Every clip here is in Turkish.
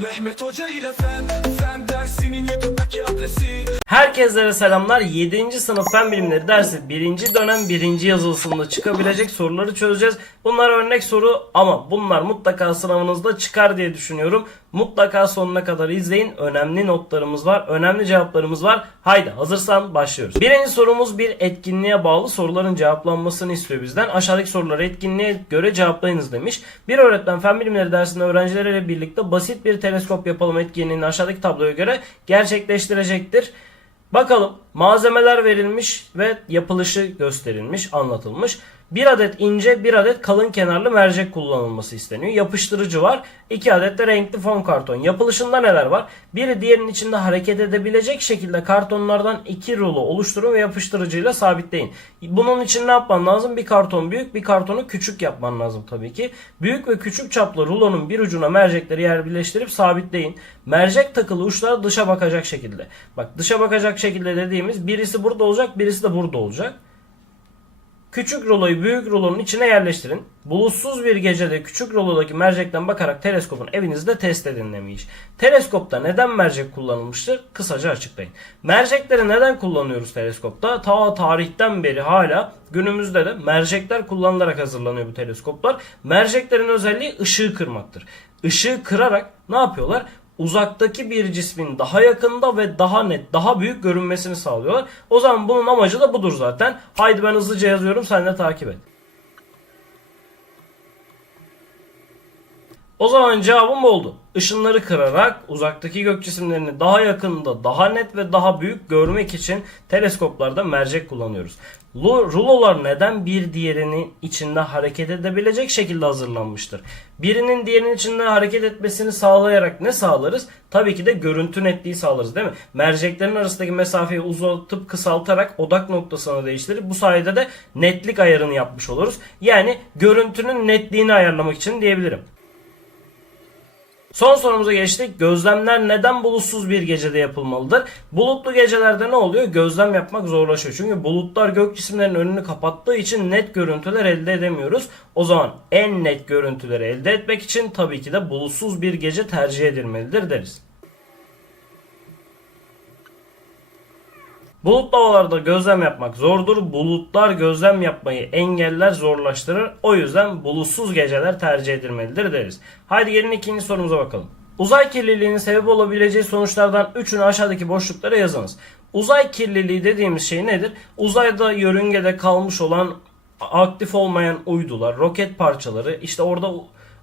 Mehmet Hoca ile fen Fen dersinin YouTube'daki adresi Herkese selamlar. 7. sınıf fen bilimleri dersi 1. dönem 1. yazılısında çıkabilecek soruları çözeceğiz. Bunlar örnek soru ama bunlar mutlaka sınavınızda çıkar diye düşünüyorum. Mutlaka sonuna kadar izleyin. Önemli notlarımız var. Önemli cevaplarımız var. Haydi hazırsan başlıyoruz. Birinci sorumuz bir etkinliğe bağlı soruların cevaplanmasını istiyor bizden. Aşağıdaki soruları etkinliğe göre cevaplayınız demiş. Bir öğretmen fen bilimleri dersinde öğrencileriyle birlikte basit bir teleskop yapalım etkinliğini aşağıdaki tabloya göre gerçekleştirecektir. Bakalım malzemeler verilmiş ve yapılışı gösterilmiş, anlatılmış. Bir adet ince, bir adet kalın kenarlı mercek kullanılması isteniyor. Yapıştırıcı var. 2 adet de renkli fon karton. Yapılışında neler var? Biri diğerinin içinde hareket edebilecek şekilde kartonlardan iki rulo oluşturun ve yapıştırıcıyla sabitleyin. Bunun için ne yapman lazım? Bir karton büyük, bir kartonu küçük yapman lazım tabii ki. Büyük ve küçük çaplı rulonun bir ucuna mercekleri yer birleştirip sabitleyin. Mercek takılı uçlar dışa bakacak şekilde. Bak dışa bakacak şekilde dediğimiz birisi burada olacak, birisi de burada olacak. Küçük ruloyu büyük rulonun içine yerleştirin. Bulutsuz bir gecede küçük rulodaki mercekten bakarak teleskopun evinizde test edin demiş. Teleskopta neden mercek kullanılmıştır? Kısaca açıklayın. Mercekleri neden kullanıyoruz teleskopta? Ta tarihten beri hala günümüzde de mercekler kullanılarak hazırlanıyor bu teleskoplar. Merceklerin özelliği ışığı kırmaktır. Işığı kırarak ne yapıyorlar? Uzaktaki bir cismin daha yakında ve daha net, daha büyük görünmesini sağlıyorlar. O zaman bunun amacı da budur zaten. Haydi ben hızlıca yazıyorum sen de takip et. O zaman cevabım oldu. Işınları kırarak uzaktaki gök cisimlerini daha yakında, daha net ve daha büyük görmek için teleskoplarda mercek kullanıyoruz. Rulolar neden bir diğerinin içinde hareket edebilecek şekilde hazırlanmıştır? Birinin diğerinin içinde hareket etmesini sağlayarak ne sağlarız? Tabii ki de görüntü netliği sağlarız değil mi? Merceklerin arasındaki mesafeyi uzatıp kısaltarak odak noktasını değiştirip bu sayede de netlik ayarını yapmış oluruz. Yani görüntünün netliğini ayarlamak için diyebilirim. Son sorumuza geçtik. Gözlemler neden bulutsuz bir gecede yapılmalıdır? Bulutlu gecelerde ne oluyor? Gözlem yapmak zorlaşıyor. Çünkü bulutlar gök cisimlerinin önünü kapattığı için net görüntüler elde edemiyoruz. O zaman en net görüntüleri elde etmek için tabii ki de bulutsuz bir gece tercih edilmelidir deriz. Bulutlu havalarda gözlem yapmak zordur. Bulutlar gözlem yapmayı engeller, zorlaştırır. O yüzden bulutsuz geceler tercih edilmelidir deriz. Haydi gelin ikinci sorumuza bakalım. Uzay kirliliğinin sebep olabileceği sonuçlardan üçünü aşağıdaki boşluklara yazınız. Uzay kirliliği dediğimiz şey nedir? Uzayda yörüngede kalmış olan aktif olmayan uydular, roket parçaları, işte orada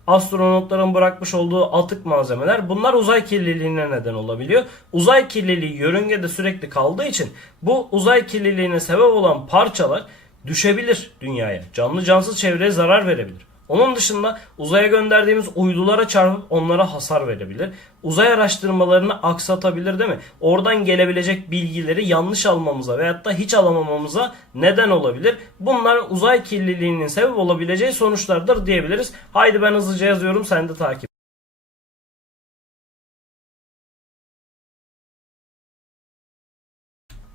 astronotların bırakmış olduğu atık malzemeler bunlar uzay kirliliğine neden olabiliyor. Uzay kirliliği yörüngede sürekli kaldığı için bu uzay kirliliğine sebep olan parçalar düşebilir dünyaya. Canlı cansız çevreye zarar verebilir. Onun dışında uzaya gönderdiğimiz uydulara çarpıp onlara hasar verebilir. Uzay araştırmalarını aksatabilir değil mi? Oradan gelebilecek bilgileri yanlış almamıza veyahut da hiç alamamamıza neden olabilir. Bunlar uzay kirliliğinin sebep olabileceği sonuçlardır diyebiliriz. Haydi ben hızlıca yazıyorum sen de takip.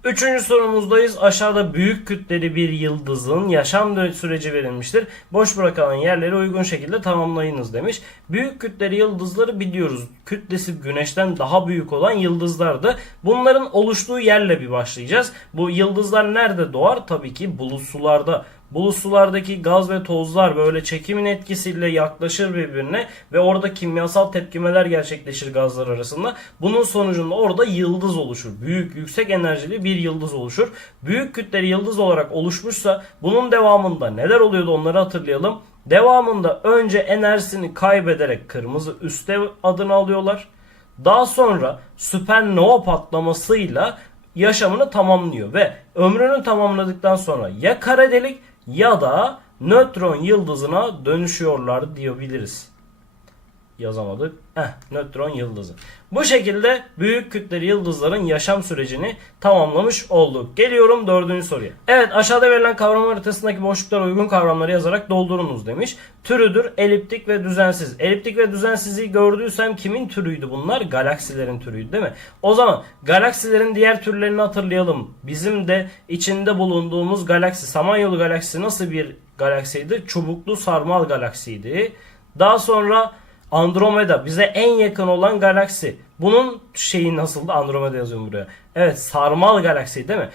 Üçüncü sorumuzdayız. Aşağıda büyük kütleli bir yıldızın yaşam süreci verilmiştir. Boş bırakılan yerleri uygun şekilde tamamlayınız demiş. Büyük kütleli yıldızları biliyoruz. Kütlesi güneşten daha büyük olan yıldızlardı. Bunların oluştuğu yerle bir başlayacağız. Bu yıldızlar nerede doğar? Tabii ki bulut sularda. Sulardaki gaz ve tozlar böyle çekimin etkisiyle yaklaşır birbirine ve orada kimyasal tepkimeler gerçekleşir gazlar arasında. Bunun sonucunda orada yıldız oluşur. Büyük, yüksek enerjili bir yıldız oluşur. Büyük kütleli yıldız olarak oluşmuşsa bunun devamında neler oluyordu onları hatırlayalım. Devamında önce enerjisini kaybederek kırmızı üste adını alıyorlar. Daha sonra süpernova patlamasıyla yaşamını tamamlıyor ve ömrünü tamamladıktan sonra ya kara delik ya da nötron yıldızına dönüşüyorlar diyebiliriz. Yazamadık. Eh, nötron yıldızı. Bu şekilde büyük kütleli yıldızların yaşam sürecini tamamlamış olduk. Geliyorum dördüncü soruya. Evet aşağıda verilen kavram haritasındaki boşluklara uygun kavramları yazarak doldurunuz demiş. Türüdür eliptik ve düzensiz. Eliptik ve düzensizliği gördüysem kimin türüydü bunlar? Galaksilerin türüydü değil mi? O zaman galaksilerin diğer türlerini hatırlayalım. Bizim de içinde bulunduğumuz galaksi Samanyolu galaksisi nasıl bir galaksiydi? Çubuklu sarmal galaksiydi. Daha sonra Andromeda bize en yakın olan galaksi. Bunun şeyi nasıldı? Andromeda yazıyorum buraya. Evet sarmal galaksi değil mi?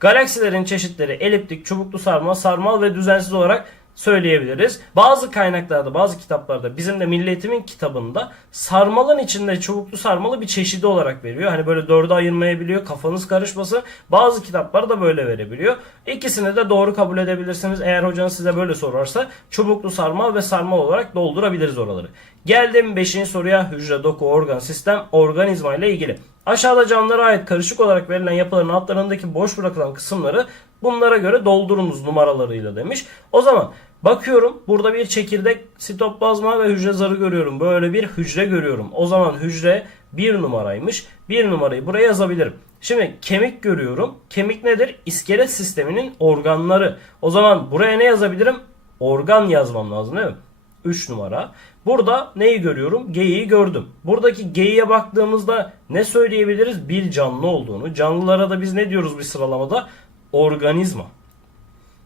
Galaksilerin çeşitleri eliptik, çubuklu sarmal, sarmal ve düzensiz olarak söyleyebiliriz. Bazı kaynaklarda, bazı kitaplarda, bizim de Milli Eğitim'in kitabında sarmalın içinde çubuklu sarmalı bir çeşidi olarak veriyor. Hani böyle dörde ayırmayabiliyor, kafanız karışmasın. Bazı kitaplar da böyle verebiliyor. İkisini de doğru kabul edebilirsiniz. Eğer hocanız size böyle sorarsa çubuklu sarmal ve sarmal olarak doldurabiliriz oraları. Geldim 5. soruya hücre, doku, organ, sistem, organizma ile ilgili. Aşağıda canlılara ait karışık olarak verilen yapıların altlarındaki boş bırakılan kısımları bunlara göre doldurunuz numaralarıyla demiş. O zaman bakıyorum burada bir çekirdek, sitoplazma ve hücre zarı görüyorum. Böyle bir hücre görüyorum. O zaman hücre bir numaraymış. Bir numarayı buraya yazabilirim. Şimdi kemik görüyorum. Kemik nedir? İskelet sisteminin organları. O zaman buraya ne yazabilirim? Organ yazmam lazım değil mi? 3 numara. Burada neyi görüyorum? Geyiği gördüm. Buradaki geyiğe baktığımızda ne söyleyebiliriz? Bir canlı olduğunu. Canlılara da biz ne diyoruz bir sıralamada? Organizma.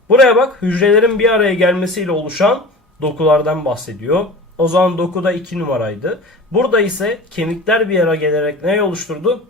Buraya bak hücrelerin bir araya gelmesiyle oluşan dokulardan bahsediyor. O zaman dokuda 2 numaraydı. Burada ise kemikler bir araya gelerek ne oluşturdu?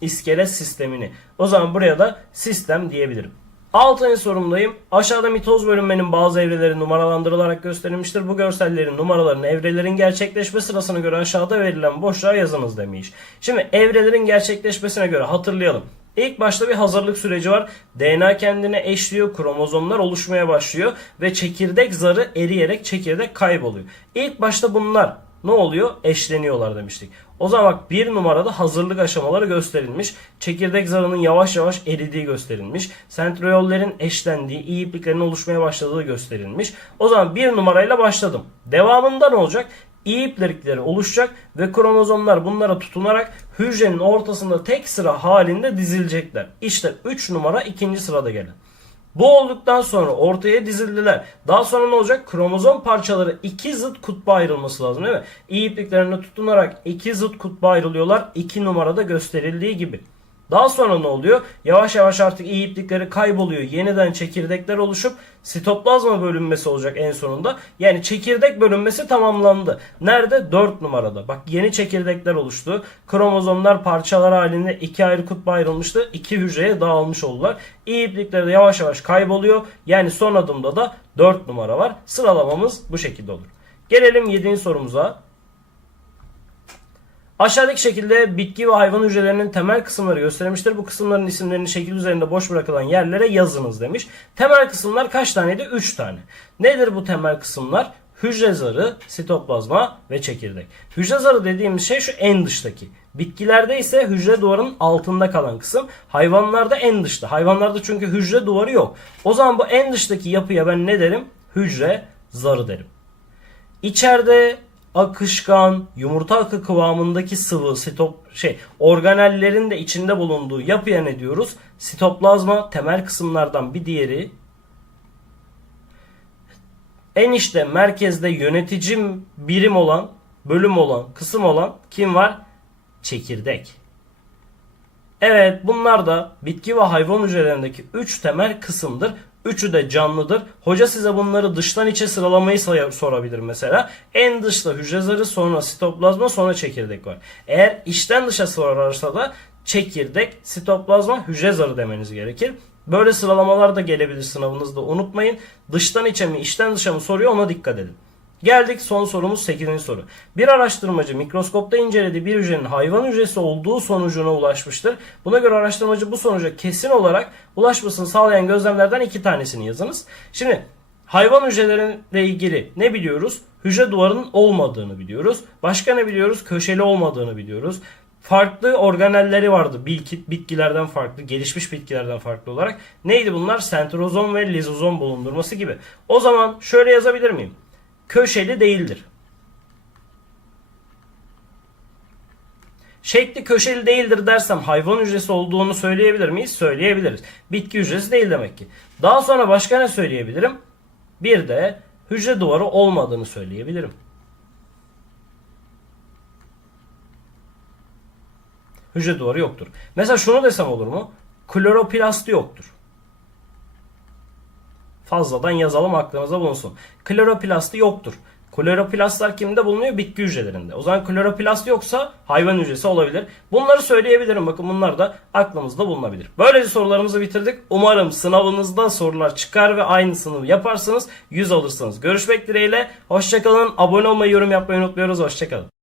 İskelet sistemini. O zaman buraya da sistem diyebilirim. Altıncı sorumdayım. Aşağıda mitoz bölünmenin bazı evreleri numaralandırılarak gösterilmiştir. Bu görsellerin numaralarını evrelerin gerçekleşme sırasına göre aşağıda verilen boşluğa yazınız demiş. Şimdi evrelerin gerçekleşmesine göre hatırlayalım. İlk başta bir hazırlık süreci var. DNA kendine eşliyor, kromozomlar oluşmaya başlıyor ve çekirdek zarı eriyerek çekirdek kayboluyor. İlk başta bunlar ne oluyor? Eşleniyorlar demiştik. O zaman bak bir numarada hazırlık aşamaları gösterilmiş. Çekirdek zarının yavaş yavaş eridiği gösterilmiş. Sentriyollerin eşlendiği, iyi ipliklerin oluşmaya başladığı gösterilmiş. O zaman bir numarayla başladım. Devamında ne olacak? İyi iplikleri oluşacak ve kromozomlar bunlara tutunarak hücrenin ortasında tek sıra halinde dizilecekler. İşte 3 numara ikinci sırada gelen. Bu olduktan sonra ortaya dizildiler. Daha sonra ne olacak? Kromozom parçaları iki zıt kutba ayrılması lazım değil mi? İyi ipliklerine tutunarak iki zıt kutba ayrılıyorlar. 2 numarada gösterildiği gibi. Daha sonra ne oluyor? Yavaş yavaş artık iyi iplikleri kayboluyor. Yeniden çekirdekler oluşup sitoplazma bölünmesi olacak en sonunda. Yani çekirdek bölünmesi tamamlandı. Nerede? 4 numarada. Bak yeni çekirdekler oluştu. Kromozomlar parçalar halinde iki ayrı kutba ayrılmıştı. İki hücreye dağılmış oldular. İyi iplikleri de yavaş yavaş kayboluyor. Yani son adımda da 4 numara var. Sıralamamız bu şekilde olur. Gelelim 7. sorumuza. Aşağıdaki şekilde bitki ve hayvan hücrelerinin temel kısımları gösterilmiştir. Bu kısımların isimlerini şekil üzerinde boş bırakılan yerlere yazınız demiş. Temel kısımlar kaç taneydi? 3 tane. Nedir bu temel kısımlar? Hücre zarı, sitoplazma ve çekirdek. Hücre zarı dediğimiz şey şu en dıştaki. Bitkilerde ise hücre duvarının altında kalan kısım. Hayvanlarda en dışta. Hayvanlarda çünkü hücre duvarı yok. O zaman bu en dıştaki yapıya ben ne derim? Hücre zarı derim. İçeride akışkan, yumurta akı kıvamındaki sıvı, sitop şey, organellerin de içinde bulunduğu yapıya ne diyoruz? Sitoplazma temel kısımlardan bir diğeri. En işte merkezde yönetici birim olan, bölüm olan, kısım olan kim var? Çekirdek. Evet bunlar da bitki ve hayvan hücrelerindeki 3 temel kısımdır. Üçü de canlıdır. Hoca size bunları dıştan içe sıralamayı sorabilir mesela. En dışta hücre zarı sonra sitoplazma sonra çekirdek var. Eğer içten dışa sorarsa da çekirdek, sitoplazma, hücre zarı demeniz gerekir. Böyle sıralamalar da gelebilir sınavınızda unutmayın. Dıştan içe mi içten dışa mı soruyor ona dikkat edin. Geldik son sorumuz 8. soru. Bir araştırmacı mikroskopta incelediği bir hücrenin hayvan hücresi olduğu sonucuna ulaşmıştır. Buna göre araştırmacı bu sonuca kesin olarak ulaşmasını sağlayan gözlemlerden iki tanesini yazınız. Şimdi hayvan hücreleriyle ilgili ne biliyoruz? Hücre duvarının olmadığını biliyoruz. Başka ne biliyoruz? Köşeli olmadığını biliyoruz. Farklı organelleri vardı bitki, bitkilerden farklı, gelişmiş bitkilerden farklı olarak. Neydi bunlar? Sentrozom ve lizozom bulundurması gibi. O zaman şöyle yazabilir miyim? Köşeli değildir. Şekli köşeli değildir dersem hayvan hücresi olduğunu söyleyebilir miyiz? Söyleyebiliriz. Bitki hücresi değil demek ki. Daha sonra başka ne söyleyebilirim? Bir de hücre duvarı olmadığını söyleyebilirim. Hücre duvarı yoktur. Mesela şunu desem olur mu? Kloroplasti yoktur. Fazladan yazalım aklınıza bulunsun. Kloroplasti yoktur. Kloroplastlar kimde bulunuyor? Bitki hücrelerinde. O zaman kloroplast yoksa hayvan hücresi olabilir. Bunları söyleyebilirim. Bakın bunlar da aklımızda bulunabilir. Böylece sorularımızı bitirdik. Umarım sınavınızda sorular çıkar ve aynısını yaparsınız. 100 alırsınız. Görüşmek dileğiyle. Hoşçakalın. Abone olmayı, yorum yapmayı unutmuyoruz. Hoşçakalın.